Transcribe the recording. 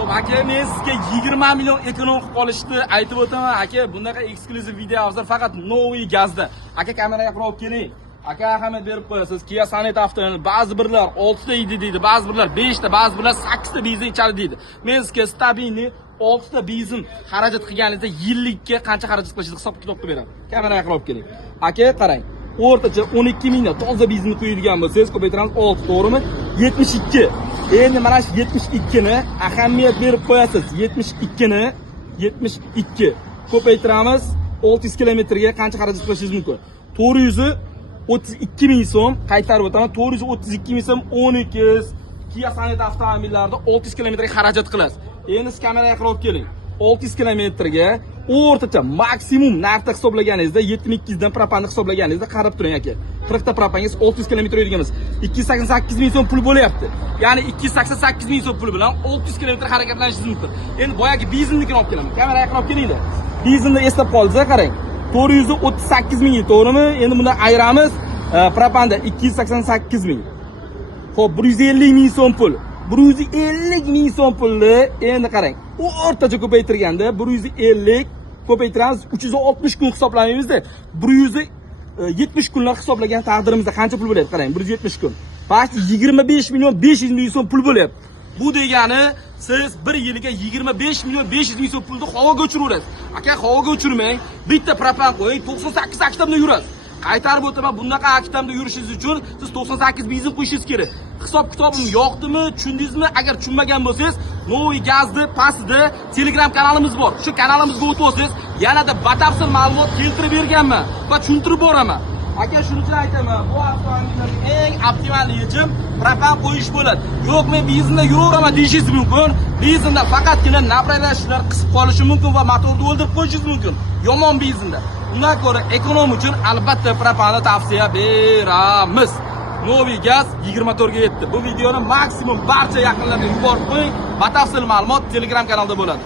Xo'p, aka, men sizga 20 million ekonom qilib qolishni aytib o'taman, aka. Bunaqa eksklyuziv video hozir faqat Novi gazda. Aka, kameraga qarab keling. Aka, ahamiyat berib qo'yasiz. Kia Sonet avtomobil ba'zi birlar 6 ta edi deydi, ba'zi birlar 5 ta, ba'zi birlar 8 ta benzin ichadi deydi. Men sizga stabilni 6 ta benzin xarajat qilganingizda yillikka qancha xarajat qilishingizni hisob kitob qilib beraman. Kameraga qarab keling. Aka, qarang. O'rtacha 12 mingdan toza benzin quyadigan bo'lsangiz, ko'paytiramiz 6, to'g'rimi? 72. Endi mana shu 72 ni ahamiyat berib qo'yasiz. 72 ko'paytiramiz 600 kilometrga qancha xarajat qilishingiz mumkin? 432 ming so'm qaytarib o'taman. 432 ming so'm 12 Kia Sonet avtomobillarida 600 kilometrga xarajat qilasiz. Endi siz kameraga qarab keling. 600 kilometrga o'rtacha maksimum narxda hisoblaganingizda 72 dan propanni hisoblaganingizda qarab turing aka. 40 ta propangiz 600 kilometr yurganmiz. 288 ming so'm pul bo'lyapti. Ya'ni 288 ming so'm pul bilan 600 kilometr harakatlanishingiz mumkin. Endi boyagi benzinnikini olib kelaman. Kameraga qarab kelinglar. Benzinni eslab qoldingiz, qarang. 438 ming, to'g'rimi? Endi buni ayiramiz. Propanda 288 ming. Xo'p, 150 ming so'm pul. 150 ming so'm pulni endi qarang. O'rtacha ko'paytirganda 150 ko'paytiramiz 360 kun hisoblaymizda 170 kunlar hisoblagan taqdirimizda qancha pul bo'lyapti? Qarang, 170 kun. Faqat 25 million 500 ming so'm pul bo'lyapti. Bu degani siz bir yiliga 25 million 500 ming so'm pulni havoga uchiraverasiz. Aka, havoga uchirmang, bitta propan qo'ying, 98 aktamda yurasiz. Qaytarib o'taman, bunaqa aktamda yurishingiz uchun siz 98 benzin qo'yishingiz kerak. Hisob kitobim yoqdimi, tushundingizmi? Agar tushunmagan bo'lsangiz, Novi gazni pastida Telegram kanalimiz bor. Shu kanalimizga o'tib olsangiz, yanada batafsil ma'lumot keltirib berganman va tushuntirib boraman. Aka, shuning uchun aytaman, bu avtomobilning eng optimal yechim propan qo'yish bo'ladi. Yo'q, men benzinda yuraveraman deyishingiz mumkin. Benzinda faqatgina napralashlar qisib qolishi mumkin va motorni o'ldirib qo'yishingiz mumkin. Yomon benzinda. Undan ko'ra ekonom uchun albatta propanni tavsiya beramiz. Novi gaz 24 ga yetdi. Bu videoni maksimum barcha yaqinlarga yuborib qo'ying. Batafsil ma'lumot Telegram kanalida bo'ladi.